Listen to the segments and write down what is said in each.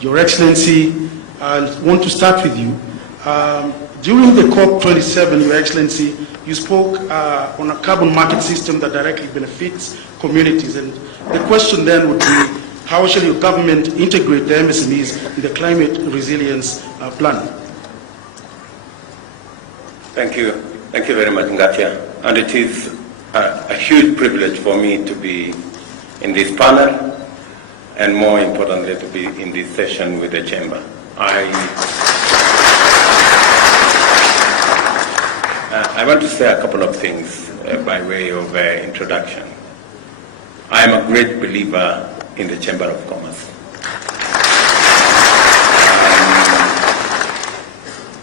Your Excellency, I want to start with you. During the COP27, Your Excellency, you spoke on a carbon market system that directly benefits communities. And the question then would be, how shall your government integrate the MSMEs in the climate resilience plan? Thank you. Thank you very much, Ngatia. And it is a huge privilege for me to be in this panel, and more importantly, to be in this session with the Chamber. I want to say a couple of things by way of introduction. I am a great believer in the Chamber of Commerce.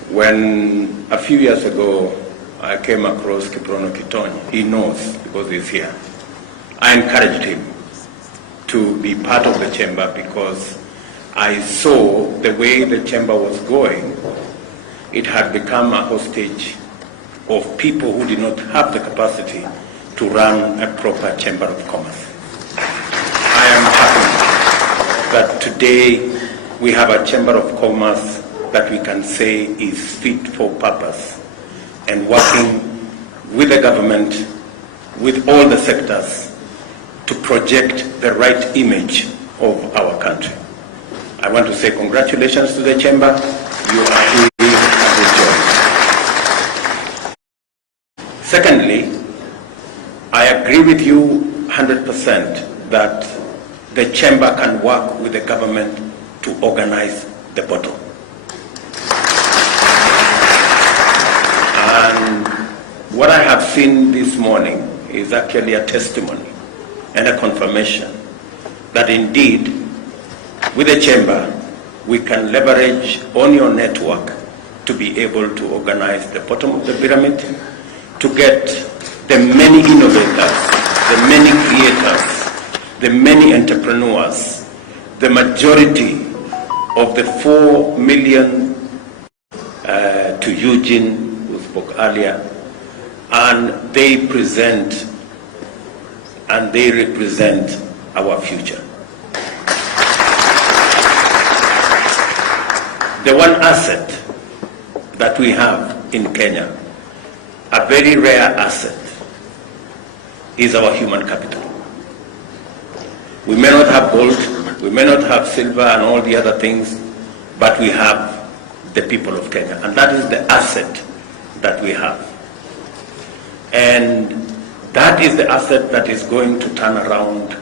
When a few years ago I came across Kiprono Kitonyi, he knows because he's here, I encouraged him to be part of the Chamber because I saw the way the Chamber was going. It had become a hostage of people who did not have the capacity to run a proper Chamber of Commerce. I am happy that today we have a Chamber of Commerce that we can say is fit for purpose and working with the government, with all the sectors, to project the right image of our country. I want to say congratulations to the Chamber. You are doing a good job. Secondly, I agree with you 100% that the Chamber can work with the government to organize the bottom. And what I have seen this morning is actually a testimony and a confirmation that indeed, with the Chamber, we can leverage on your network to be able to organize the bottom of the pyramid, to get the many innovators, the many creators, the many entrepreneurs, the majority of the 4 million to Eugene, who spoke earlier, and they present and they represent our future. The one asset that we have in Kenya, a very rare asset, is our human capital. We may not have gold, we may not have silver and all the other things, but we have the people of Kenya, and that is the asset that we have. And that is the asset that is going to turn around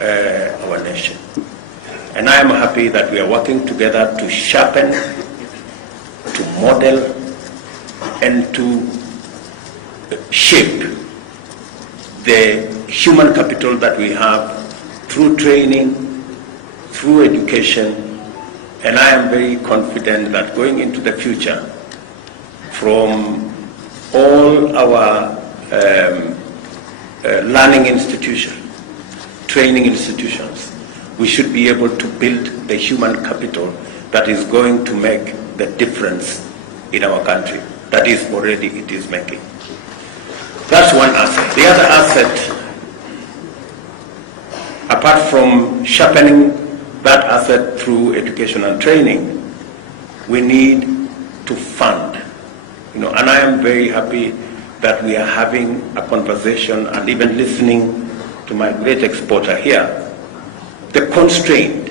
our nation. And I am happy that we are working together to sharpen, to model, and to shape the human capital that we have through training, through education. And I am very confident that going into the future, from all our learning institutions, training institutions, we should be able to build the human capital that is going to make the difference in our country. That is already it is making. That's one asset. The other asset, apart from sharpening that asset through education and training, we need to fund. And I am very happy that we are having a conversation and even listening to my great exporter here. The constraint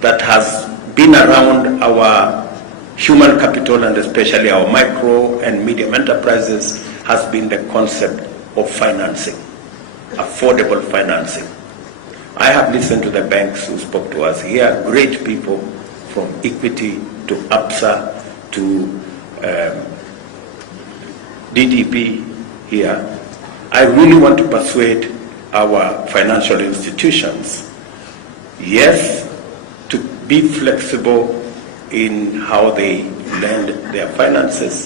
that has been around our human capital and especially our micro and medium enterprises has been the concept of financing, affordable financing. I have listened to the banks who spoke to us here, great people from Equity to APSA to DDP here. I really want to persuade our financial institutions, yes, to be flexible in how they lend their finances,